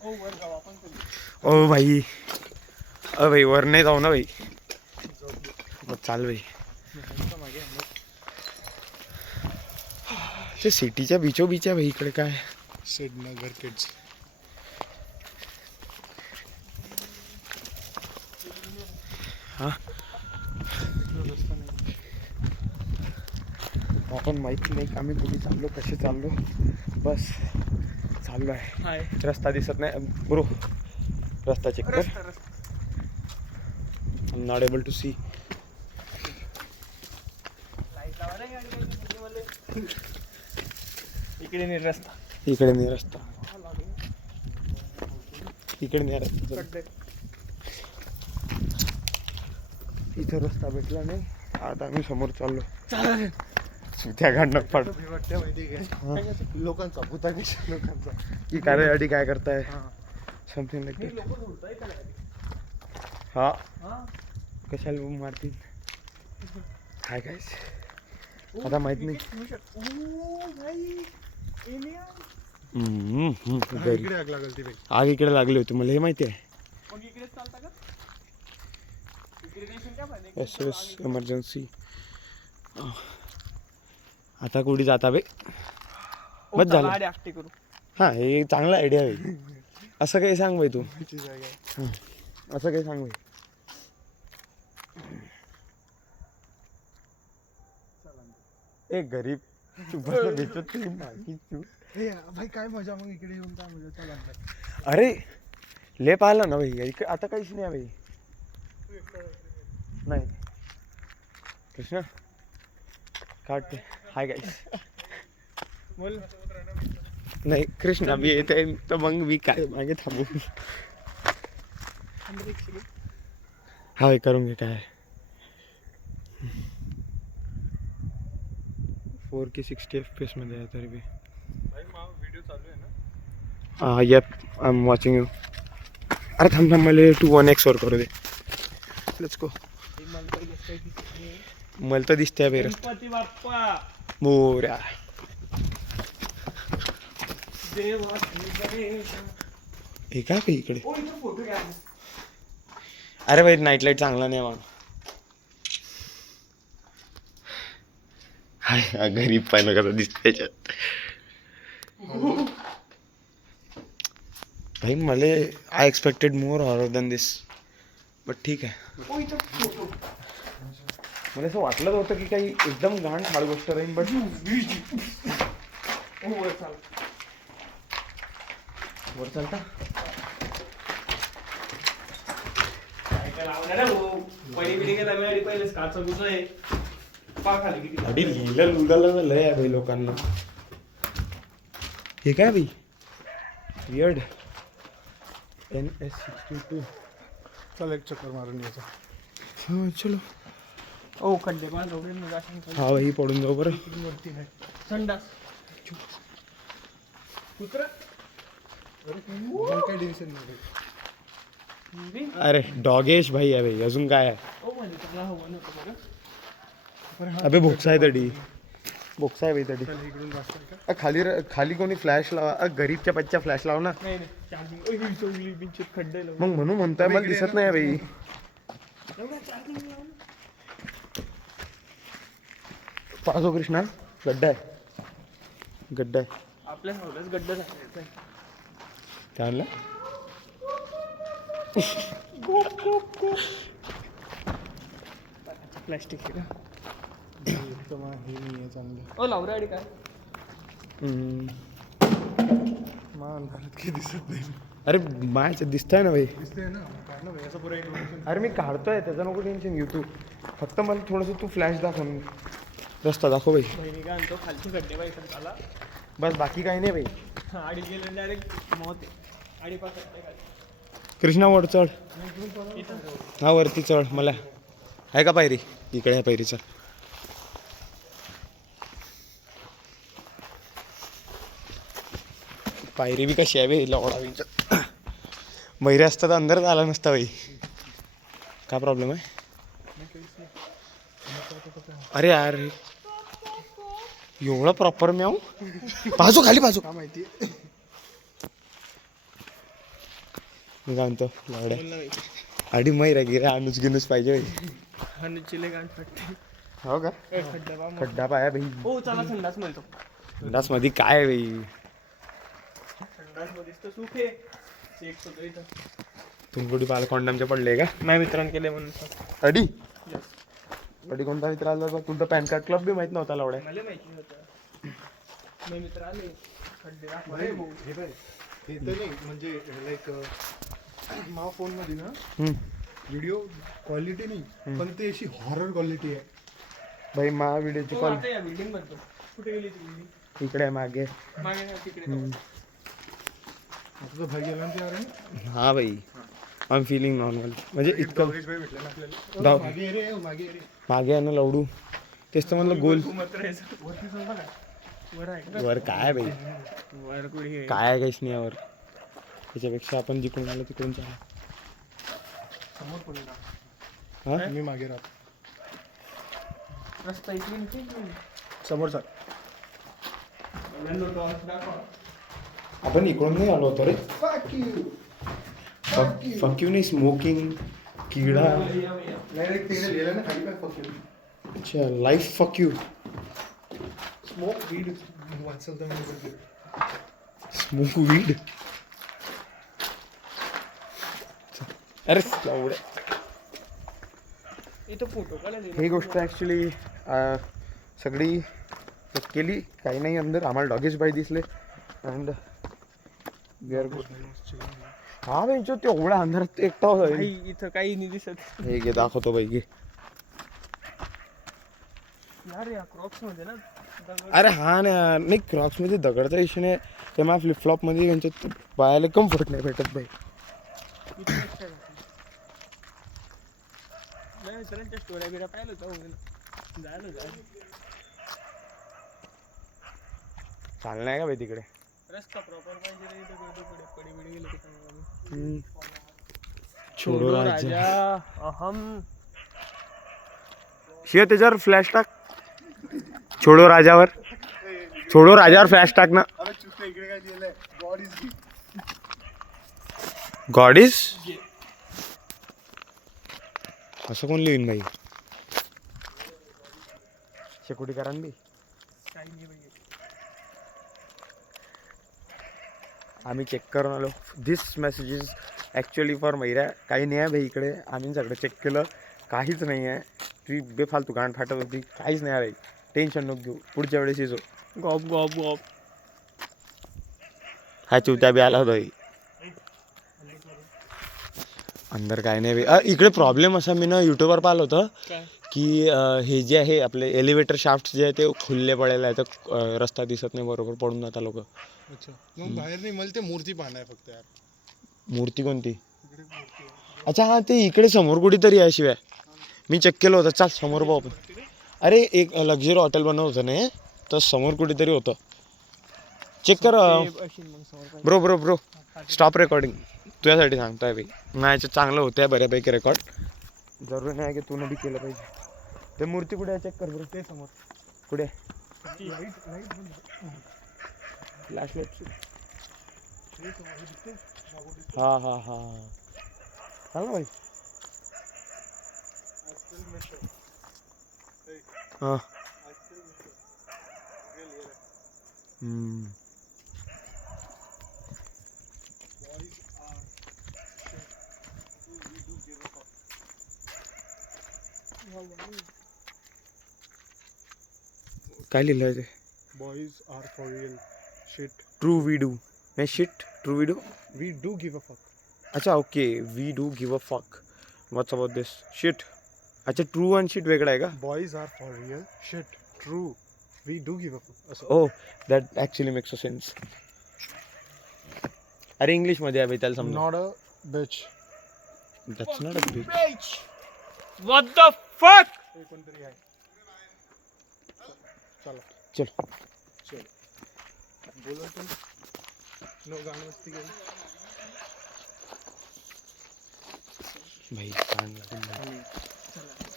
ओ भाई, अ भाई वर नाही जाऊ ना भाई. मग चाल भाई. ते सिटीच्या बीच आहे भाई इकडे काय. शेडनगर किड्स. हा आपण माहिती नाही आम्ही कुठे चाललो, कसे चाललो, बस चाललो आहे. रस्ता दिसत नाही ब्रो, रस्ता चेक कर. I'm not able to see. इकडे नाही रस्ता, इकडे नाही रस्ता, इकडे नाही रस्ता. इथं रस्ता भेटला नाही, आता आम्ही समोर चाललो. त्या गाडनं पड लोकांचा भूताकेश लोकांचा की काय काय करताय समथिंग लाईक. हा कशाला बूम मारतील काय काय आता माहित नाही. इकडे आग लागल ती. आग इकडे लागली होती मला हे माहिती आहे. SOS emergency. आता कुठे जाता बे, बस झालं. हा हे चांगला आयडिया आहे. असं काही सांग भाई तू, असं काही सांग भाई. एक गरीब भाई काय मजा मग इकडे येऊन काय मजा. चला अरे ले पाहिलं ना भाई इकडे आता काहीच नाही भाई. नाही कृष्णा काढते. Hi guys. बोल. नाही कृष्णा बी येत आहे तर मग मी काय मागे थांबू. हा भाई करून घे काय. 4K 60 FPS मध्ये आहे तरी बी. व्हिडिओ चालू आहे ना. हा Yelp I am watching you. अरे थांब मला 2 1x वर करू दे. Let's go. मला तर दिसते बे रस्ता. गणपती बाप्पा मोऱ्या. हे काय काही इकडे. अरे भाई नाईट लाईट चांगला नाही मग. हाय गरीब पाहिलं कसं दिसत त्याच्यात. भाई मला I expected more horror than this, but ठीक आहे. मला असं वाटलं होतं की काही एकदम घाण फार गोष्ट राहील, बट वर चालता अडी लिहिलं लुडाला लय आहे भाई लोकांना. हे काय भाई वियर्ड. NS62. चल एक चक्कर मारून यायचा. हा चलो. ओ खड्डे हा भाई पडून जाऊ बरं. वरती आहे संडास. कुत्रा. काय टेन्शन नाही. अरे डॉगेश भाई आहे भाई. अजून काय आहे. अबे भोक्सा आहे तडी. भोक्सा आहे भाई तडी. खाली खाली कोणी फ्लॅश लावा. गरीबच्या बच्चा फ्लॅश लाव ना. मग म्हणून म्हणताय मला दिसत नाही भाई. पाहतो कृष्णा गड्डा आहे. गड्डा आहे आपल्या हवल्याच गड्डा झाला त्याला. प्लॅस्टिक हे नाही चांगलं. ओ लावरा अडी काय मान भारत की दिसत नाही. अरे मायाचं दिसतंय ना भाई. दिसते ना काढलं भाई असं पुरा. अरे मी काढतोय त्याचं नको टेन्शन घेऊ तू. फक्त मला थोडंसं तू फ्लॅश दाखव, रस्ता दाखव भाई. बहिणी काय आणतो खालची खड्डे बाई त्याला. बस बाकी काही नाही भाई. आडी गेले डायरेक्ट मौत. आडी पास कृष्णा वर चढ. हा वरती चढ. मला आहे का पायरी. इकडे आहे पायरी. चल पायरी बी कशी आहे भाई लवडावीच. मैरे असता तर अंदरच आला नसता भाई. काय प्रॉब्लेम आहे. अरे यार एवढं प्रॉपर म्याऊ. बाजू खाली बाजू. का माहिती. मी काय म्हणतो लावड्या बोल ना बाई. आडी मैरा गिरे अनुज गिनुस पाहिजे बाई. अनुजची लय गांड फटते. हो का खड्डा बा मग. खड्डा पाया भाई. हो चला संडास म्हणतो. संडास मध्ये काय आहे बाई. संडास मध्येच तर सुख आहे. चेक होतो इथं. तुम्ही कुठे पाहिलं कॉन्डमचे पडले का नाही मित्रांनी केले म्हणून. अडी Yes. अडी कोणता मित्र आला होता तुमचा पॅन कार्ड क्लब बी माहित नव्हता लावड्या. मला माहिती होतं. मी मित्र आले खड्डे दाखवा. हे काय हे तर नाही म्हणजे लाईक मा फोन मध्ये ना हम्म. व्हिडिओ क्वालिटी नाही पण ते अशी हॉरर क्वालिटी आहे. भाई मा व्हिडिओची हो, कॉल आता या बिल्डिंग बद्दल कुठे गेली ती बिल्डिंग? इकडे आहे मागे. मागे ना तिकडे. आता तर भाई गेला ना ते अरे हा भाई आय एम फिलिंग नॉर्मल म्हणजे इतकं भाई भेटले ना आपल्याला. डाव- मागे रे मागे रे मागे आहे ना लवडू तेच तर म्हणलं गोल तू मात्र आहेस. वरती चल बघा. वर आहे का? वर काय आहे भाई वर कुठे आहे? काय आहे काहीच नाही यावर त्याच्यापेक्षा आपण जिकडून आलो तिकडून चालू. समोर पडला हा मी मागे राहतो. रस्ता इकडे नाही इकडे. समोर चाल. नव्याण्णव टॉर्च दाखवा. आपण इकडून नाही आलो होतो रे. Fuck you. फक यू नाही स्मोकिंग किडा. डायरेक्ट तिकडे लिहिलं ना खाली काय fuck you. अच्छा लाईफ फक यू स्मोक वीड वाचल तर म्हणजे स्मोक वीड. अरे लावड्या. इथं फोटो काढले. ही गोष्ट ॲक्च्युली सगळी केली काही नाही अंदर आम्हाला डॉगेश बाई दिसले अँड वी आर गुड. हा भाई जो तेवढ्या अंधारात एकटा होता. भाई इथं काही नाही दिसत. हे घे दाखवतो बाई घे. यार या क्रॉक्स मध्ये ना दगड. अरे हा ना नाही क्रॉक्स मध्ये दगडचा इशू नाही ते मला फ्लिपफ्लॉप मध्ये यांच्यात पायाला कम्फर्ट नाही भेटत भाई. इथे extra घातली. नाही मित्रांच्या स्टोऱ्या बिऱ्या पाहिलं होतं. जायला चालणार आहे का भाई तिकडे. रस्ता प्रॉपर पाहिजे रे. इथं गर्दी पडी बिडी गेलं की चांगलं. छोडो राजा. अहम. शिव त्याच्यावर फ्लॅश टाक. छोडो राजावर फ्लॅश टाक ना. अरे चुकलं इकडे काय लिहिलंय गॉड इज गॉड इज असं कोण लिहिन भाई. शेकोटीकरांनी बी काही नाही पाहिजे. आम्ही चेक करून आलो. दिस मेसेज इज ॲक्च्युअली फॉर मैरा. काही नाही आहे भाई इकडे. आम्ही सगळं चेक केलं काहीच नाही आहे. ती बेफालतू गाण फाटत होती. काहीच नाही आहे. टेन्शन नको घेऊ पुढच्या वेळेस येतो. गॉप गॉप गॉप. हा चिवत्या बी आला होता भाई. अंदर काय नाही भाई. इकडे प्रॉब्लेम असा मी ना युट्यूबवर पाहिलं होतं काय? की हे जे आहे आपले एलिव्हेटर शाफ्ट जे आहे ते खुल्ले पडेल आहे तर रस्ता दिसत नाही बरोबर पडून जातात लोक. अच्छा मग बाहेर नाही मला ते मूर्ती पाहणार फक्त यार. मूर्ती कोणती. इकडे मूर्ती आहे. अच्छा हां ते इकडे समोर कुठेतरी आहे शिवाय मी चेक केलं होतं. चाल समोर भाऊ आपण. अरे एक लक्झरी हॉटेल बनवलं होतं नाही तर समोर कुठेतरी होतं. चेक कर ते अशी मग समोर bro bro bro stop recording. तुझ्यासाठी सांगतोय भाई नाही याच्यात चांगलं होतं आहे बऱ्यापैकी रेकॉर्ड. जरूरी नाही की तू बी केलं पाहिजे. ते मूर्ती कुठे आहे चेक कर बरं. ते समोर कुठे लाईट लाईट फ्लॅश लाईट. ते समोर दिसते. हा हा हा चाल ना भाई. हां काय लिहिलं आहे ते. Boys are for real shit. True we do नाही shit true we do. We do give a fuck. अच्छा okay we do give a fuck. What's about this shit. अच्छा ट्रू आणि शिट वेगळा आहे का. Boys are for real shit true we do give a fuck असं. Oh that actually makes a sense. अरे इंग्लिशमध्ये आहे भाई त्याला समजा. Not a bitch. That's not a beach. What the फक. ते कोणतरी आहे. चला चल चल बोलो पण नो गाणं मस्ती करू. भाई कान लागून. चला